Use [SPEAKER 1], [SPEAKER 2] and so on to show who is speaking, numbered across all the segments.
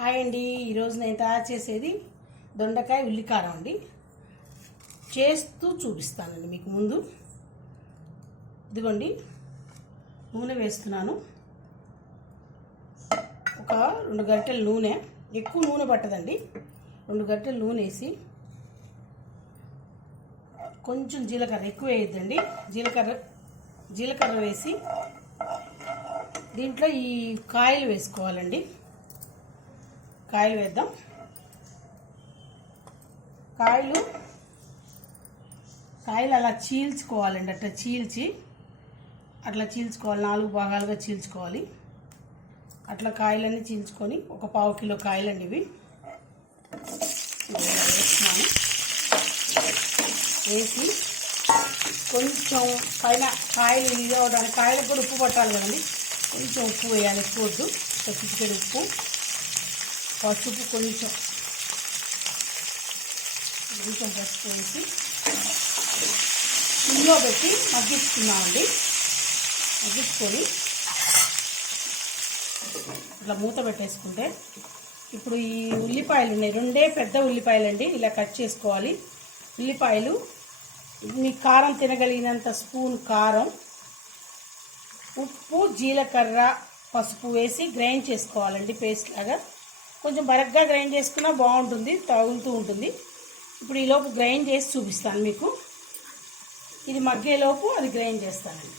[SPEAKER 1] Hi అండి. ఈరోజు నేను తయారు చేసేది దొండకాయ ఉల్లికారం అండి. చేస్తూ చూపిస్తానండి మీకు ముందు. ఇదిగోండి. నూనె వేస్తున్నాను. ఒక రెండు గంటల నూనె. ఎక్కువ నూనె పట్టదండి. రెండు గంటల నూనె వేసి కొంచెం జీలకర్ర ఎక్కువ వేయద్దండి. జీలకర్ర జీలకర్ర వేసి దీంట్లో ఈ కాయలు వేసుకోవాలండి. కాయలు వేద్దాం. కాయలు కాయలు అలా చీల్చుకోవాలండి అట్లా చీల్చి అట్లా చీల్చుకోవాలి నాలుగు భాగాలుగా చీల్చుకోవాలి. అట్లా కాయలన్నీ చీల్చుకొని ఒక పావు కిలో కాయలండి ఇవి. వేస్తున్నాను. వేసి కొంచెం పైన కాయలు ఇది అవడానికి కాయలకు కూడా ఉప్పు పట్టాలి కదండి. కొంచెం ఉప్పు వేయాలి ఎక్కువ వద్దు. ఒక చిటికెడు ఉప్పు. పసుపు కొంచెం కొంచెం పసుపు వేసి ఇంట్లో పెట్టి మగ్గిస్తున్నామండి. మగ్గించుకొని ఇట్లా మూత పెట్టేసుకుంటే ఇప్పుడు ఈ ఉల్లిపాయలు ఉన్నాయి. రెండే పెద్ద ఉల్లిపాయలండి. ఇలా కట్ చేసుకోవాలి. ఉల్లిపాయలు మీ కారం తినగలిగినంత స్పూన్ కారం ఉప్పు జీలకర్ర పసుపు వేసి గ్రైండ్ చేసుకోవాలండి. పేస్ట్ లాగా కొంచెం బరగ్గా గ్రైండ్ చేసుకున్నా బాగుంటుంది తగులుతూ ఉంటుంది. ఇప్పుడు ఈలోపు గ్రైండ్ చేసి చూపిస్తాను మీకు. ఇది మగ్గేలోపు అది గ్రైండ్ చేస్తానండి.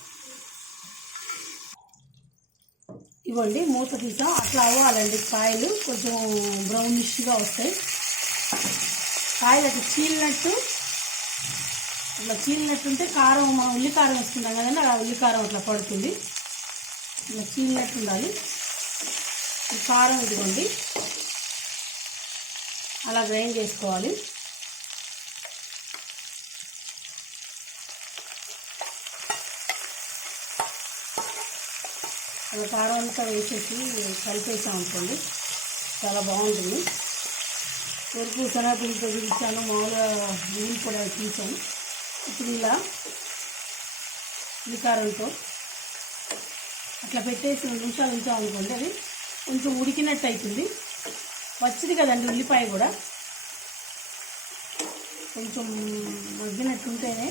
[SPEAKER 1] ఇవ్వండి మూత తీసాం. అట్లా అవ్వాలండి కాయలు కొంచెం బ్రౌనిష్గా వస్తాయి. కాయలు అట్లా చీలినట్టు ఇట్లా చీలినట్టుంటే కారం మనం ఉల్లి కారం వేసుకుంటాం కదండి అలా ఉల్లి కారం అట్లా పడుతుంది. ఇట్లా చీలినట్టు ఉండాలి. కారం ఇదిగోండి. అలా గ్రైండ్ చేసుకోవాలి. అలా కారం అంతా వేసేసి కలిపేసాం అనుకోండి. చాలా బాగుంటుంది. వరకు శనగపిండితో తీసాను మామూలుగా నీళ్ళు కూడా తీసాను. ఇప్పుడు ఇలా కారంతో అట్లా పెట్టేసి రెండు నిమిషాలు ఉంచామనుకోండి అది కొంచెం ఉడికినట్టు అవుతుంది వచ్చింది కదండి ఉల్లిపాయ కూడా. కొంచెం మగ్గినట్టుంటేనే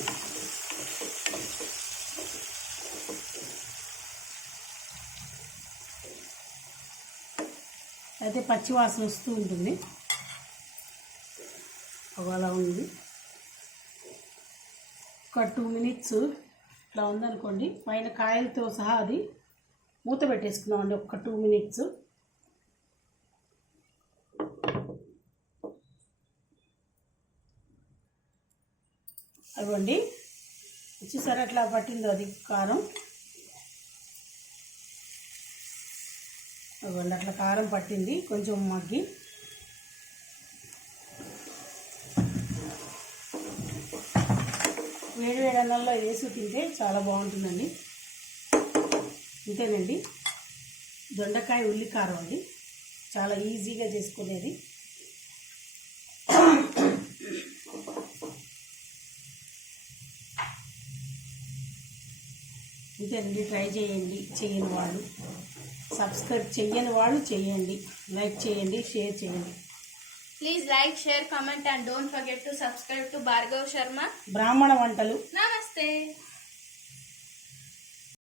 [SPEAKER 1] అయితే పచ్చి వాసన వస్తూ ఉంటుంది. అలా ఉంది. ఒక టూ మినిట్స్ ఇట్లా ఉందనుకోండి. పైన కాయలతో సహా అది మూత పెట్టేసుకుందామండి. ఒక టూ మినిట్స్. అవ్వండి వచ్చేసరి అట్లా పట్టిందో అది కారం? అవ్వండి అట్లా కారం పట్టింది. కొంచెం మగ్గి. వేడి వేడి అన్నంలో వేసి తింటే చాలా బాగుంటుందండి. ఇంతేనండి. దొండకాయ ఉల్లి కారం అండి. చాలా ఈజీగా చేసుకునేది. ఇతన్ని ట్రై చేయండి చేయని వాళ్ళు. సబ్స్క్రైబ్ చేయని వాళ్ళు చేయండి లైక్ చేయండి షేర్ చేయండి.
[SPEAKER 2] Please like share comment and don't forget to subscribe to Bhargav Sharma
[SPEAKER 1] బ్రాహ్మణ వంటలు.
[SPEAKER 2] నమస్తే